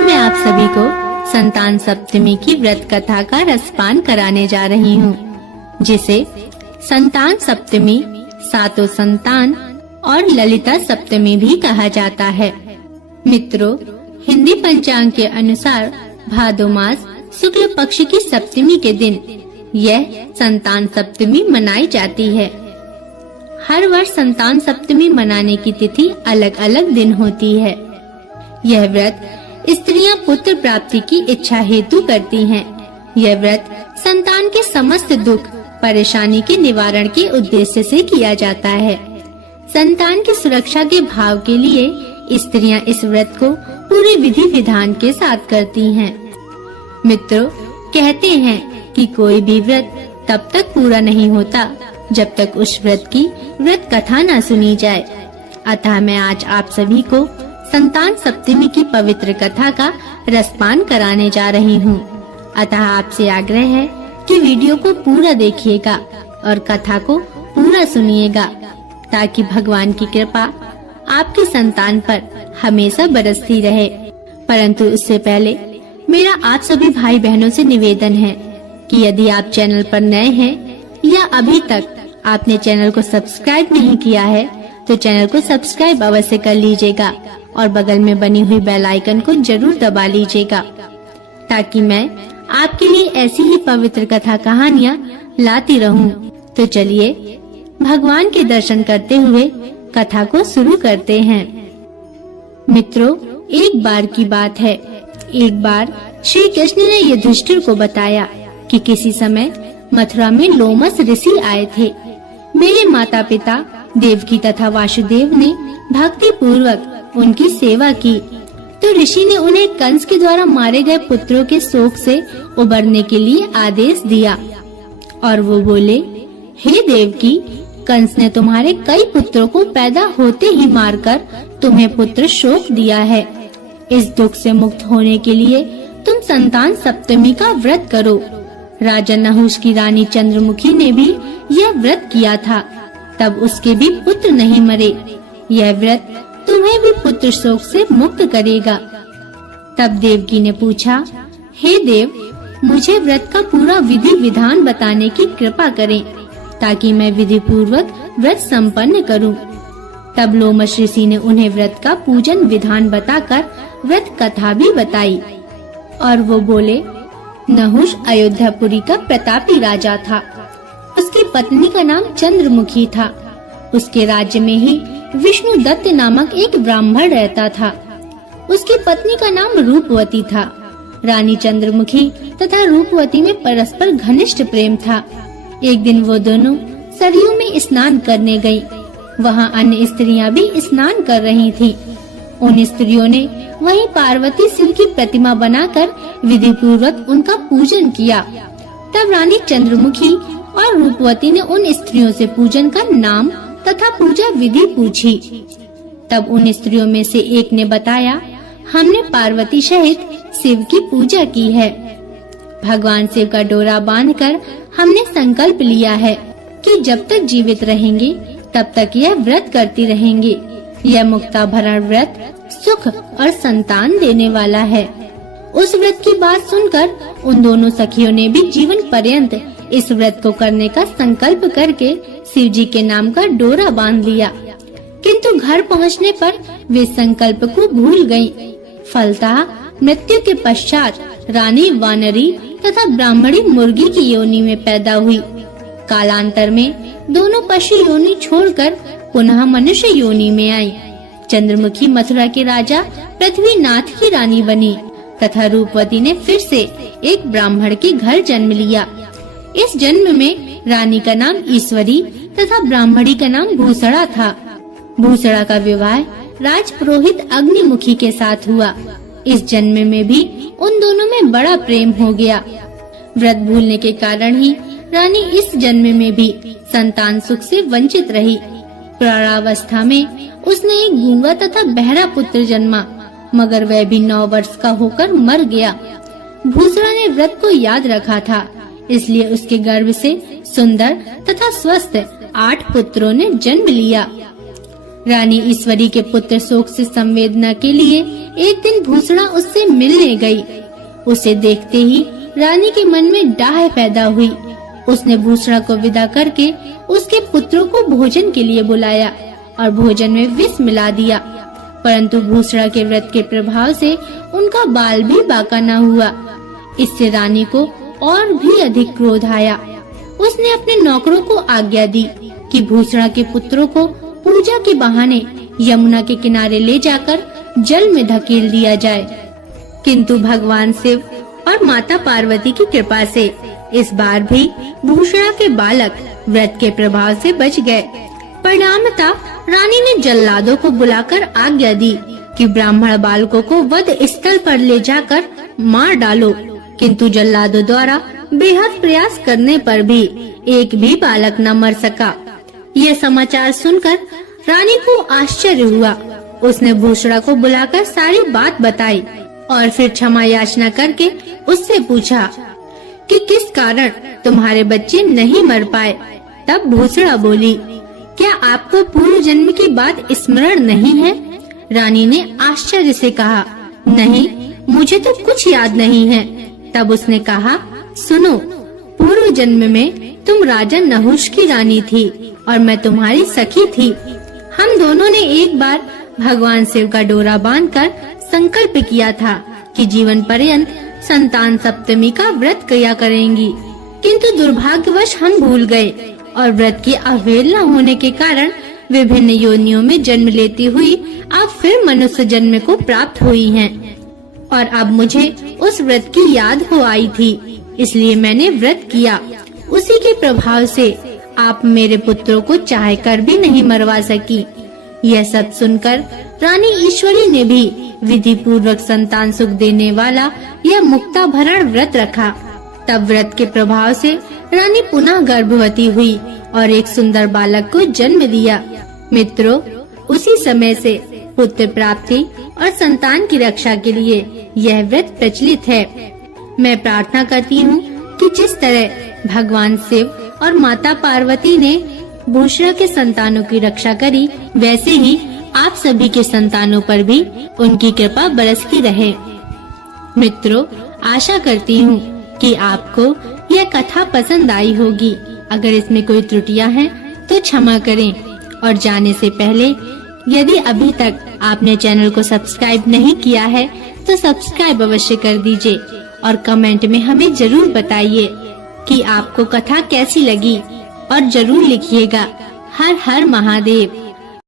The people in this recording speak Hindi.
आज मैं आप सभी को संतान सप्तमी की व्रत कथा का रसपान कराने जा रही हूँ, जिसे संतान सप्तमी, सातों संतान और ललिता सप्तमी भी कहा जाता है। मित्रों, हिंदी पंचांग के अनुसार भादो मास शुक्ल पक्ष की सप्तमी के दिन यह संतान सप्तमी मनाई जाती है। हर वर्ष संतान सप्तमी मनाने की तिथि अलग अलग दिन होती है। यह व्रत स्त्रियां पुत्र प्राप्ति की इच्छा हेतु करती हैं। यह व्रत संतान के समस्त दुख परेशानी के निवारण के उद्देश्य से किया जाता है। संतान की सुरक्षा के भाव के लिए स्त्रियां इस व्रत को पूरे विधि विधान के साथ करती हैं। मित्रों, कहते हैं कि कोई भी व्रत तब तक पूरा नहीं होता जब तक उस व्रत की व्रत कथा न सुनी जाए। अतः मैं आज आप सभी को संतान सप्तमी की पवित्र कथा का रसपान कराने जा रही हूँ। अतः आपसे आग्रह है कि वीडियो को पूरा देखिएगा और कथा को पूरा सुनिएगा, ताकि भगवान की कृपा आपकी संतान पर हमेशा बरसती रहे। परंतु उससे पहले मेरा आप सभी भाई बहनों से निवेदन है कि यदि आप चैनल पर नए हैं या अभी तक आपने चैनल को सब्सक्राइब नहीं किया है, तो चैनल को सब्सक्राइब अवश्य कर लीजिएगा और बगल में बनी हुई बेल आइकन को जरूर दबा लीजिएगा, ताकि मैं आपके लिए ऐसी ही पवित्र कथा कहानियाँ लाती रहूं। तो चलिए भगवान के दर्शन करते हुए कथा को शुरू करते हैं। मित्रों, एक बार की बात है। एक बार श्री कृष्ण ने युधिष्ठिर को बताया कि किसी समय मथुरा में लोमस ऋषि आए थे। मेरे माता पिता देवकी तथा वासुदेव ने भक्ति पूर्वक उनकी सेवा की, तो ऋषि ने उन्हें कंस के द्वारा मारे गए पुत्रों के शोक से उबरने के लिए आदेश दिया। और वो बोले, हे देवकी, कंस ने तुम्हारे कई पुत्रों को पैदा होते ही मारकर तुम्हें पुत्र शोक दिया है। इस दुख से मुक्त होने के लिए तुम संतान सप्तमी का व्रत करो। राजा नहुष की रानी चंद्रमुखी ने भी यह व्रत किया था, तब उसके भी पुत्र नहीं मरे। यह व्रत तुम्हें भी पुत्र शोक से मुक्त करेगा। तब देवकी ने पूछा, हे देव, मुझे व्रत का पूरा विधि विधान बताने की कृपा करें, ताकि मैं विधि पूर्वक व्रत संपन्न करूं। तब लोमस ऋषि ने उन्हें व्रत का पूजन विधान बताकर व्रत कथा भी बताई। और वो बोले, नहुष अयोध्यापुरी का प्रतापी राजा था। उसकी पत्नी का नाम चंद्रमुखी था। उसके राज्य में ही विष्णु दत्त नामक एक ब्राह्मण रहता था। उसकी पत्नी का नाम रूपवती था। रानी चंद्रमुखी तथा रूपवती में परस्पर घनिष्ठ प्रेम था। एक दिन वो दोनों सरयू में स्नान करने गयी। वहाँ अन्य स्त्रियां भी स्नान कर रही थीं। उन स्त्रियों ने वहीं पार्वती शिव की प्रतिमा बनाकर विधि पूर्वक उनका पूजन किया। तब रानी चंद्रमुखी और रूपवती ने उन स्त्रियों से पूजन का नाम तथा पूजा विधि पूछी। तब उन स्त्रियों में से एक ने बताया, हमने पार्वती सहित शिव की पूजा की है। भगवान शिव का डोरा बांधकर हमने संकल्प लिया है कि जब तक जीवित रहेंगे तब तक यह व्रत करती रहेंगे। यह मुक्ता भरण व्रत सुख और संतान देने वाला है। उस व्रत की बात सुनकर उन दोनों सखियों ने भी जीवन पर्यंत इस व्रत को करने का संकल्प करके शिव जी के नाम का डोरा बांध लिया। किंतु घर पहुंचने पर वे संकल्प को भूल गयीं। फलतः मृत्यु के पश्चात रानी वानरी तथा ब्राह्मणी मुर्गी की योनि में पैदा हुई। कालांतर में दोनों पशु योनि छोड़कर पुनः मनुष्य योनि में आई। चंद्रमुखी मथुरा के राजा पृथ्वीनाथ की रानी बनी तथा रूपवती ने फिर से एक ब्राह्मण के घर जन्म लिया। इस जन्म में रानी का नाम ईश्वरी तथा ब्राह्मणी का नाम भूषणा था। भूषणा का विवाह राजपुरोहित अग्निमुखी के साथ हुआ। इस जन्म में भी उन दोनों में बड़ा प्रेम हो गया। व्रत भूलने के कारण ही रानी इस जन्म में भी संतान सुख से वंचित रही। प्रौढ़ावस्था में उसने एक गूंगा तथा बहरा पुत्र जन्मा, मगर वह भी 9 वर्ष का होकर मर गया। भूषणा ने व्रत को याद रखा था, इसलिए उसके गर्भ से सुंदर तथा स्वस्थ 8 पुत्रों ने जन्म लिया। रानी ईश्वरी के पुत्र शोक से संवेदना के लिए एक दिन भूसड़ा उससे मिलने गई। उसे देखते ही रानी के मन में डाह पैदा हुई। उसने भूसड़ा को विदा करके उसके पुत्रों को भोजन के लिए बुलाया और भोजन में विष मिला दिया, परंतु भूसड़ा के व्रत के प्रभाव से उनका बाल भी बाका न हुआ। इससे रानी को और भी अधिक क्रोध आया। उसने अपने नौकरों को आज्ञा दी कि भूसड़ा के पुत्रों को पूजा के बहाने यमुना के किनारे ले जाकर जल में धकेल दिया जाए। किंतु भगवान शिव और माता पार्वती की कृपा से इस बार भी भूसड़ा के बालक व्रत के प्रभाव से बच गए। परिणामतः रानी ने जल्लादों को बुलाकर आज्ञा दी कि ब्राह्मण बालकों को वध स्थल पर ले जाकर मार डालो, किंतु जल्लादों द्वारा बेहद प्रयास करने पर भी एक भी बालक न मर सका। यह समाचार सुनकर रानी को आश्चर्य हुआ। उसने भूसड़ा को बुलाकर सारी बात बताई और फिर क्षमा याचना करके उससे पूछा कि किस कारण तुम्हारे बच्चे नहीं मर पाए। तब भूसड़ा बोली, क्या आपको पूर्व जन्म की बात स्मरण नहीं है? रानी ने आश्चर्य से कहा, नहीं, मुझे तो कुछ याद नहीं है। तब उसने कहा, सुनो, पूर्व जन्म में तुम राजा नहुष की रानी थी और मैं तुम्हारी सखी थी। हम दोनों ने एक बार भगवान शिव का डोरा बांधकर संकल्प किया था कि जीवन पर्यंत संतान सप्तमी का व्रत किया करेंगी, किंतु दुर्भाग्यवश हम भूल गए और व्रत की अवहेलना होने के कारण विभिन्न योनियों में जन्म लेती हुई अब फिर मनुष्य जन्म को प्राप्त हुई हैं। और अब मुझे उस व्रत की याद हो आई थी, इसलिए मैंने व्रत किया। उसी के प्रभाव से आप मेरे पुत्रों को चाह कर भी नहीं मरवा सकी। यह सब सुनकर रानी ईश्वरी ने भी विधि पूर्वक संतान सुख देने वाला यह मुक्ताभरण व्रत रखा। तब व्रत के प्रभाव से रानी पुनः गर्भवती हुई और एक सुंदर बालक को जन्म दिया। मित्रों, उसी समय से पुत्र प्राप्ति और संतान की रक्षा के लिए यह व्रत प्रचलित है। मैं प्रार्थना करती हूँ कि जिस तरह भगवान शिव और माता पार्वती ने भूसड़ा के संतानों की रक्षा करी, वैसे ही आप सभी के संतानों पर भी उनकी कृपा बरसती रहे। मित्रों, आशा करती हूँ कि आपको यह कथा पसंद आई होगी। अगर इसमें कोई त्रुटियां हैं तो क्षमा करें। और जाने से पहले यदि अभी तक आपने चैनल को सब्सक्राइब नहीं किया है तो सब्सक्राइब अवश्य कर दीजिए और कमेंट में हमें जरूर बताइए कि आपको कथा कैसी लगी और जरूर लिखिएगा। हर हर महादेव।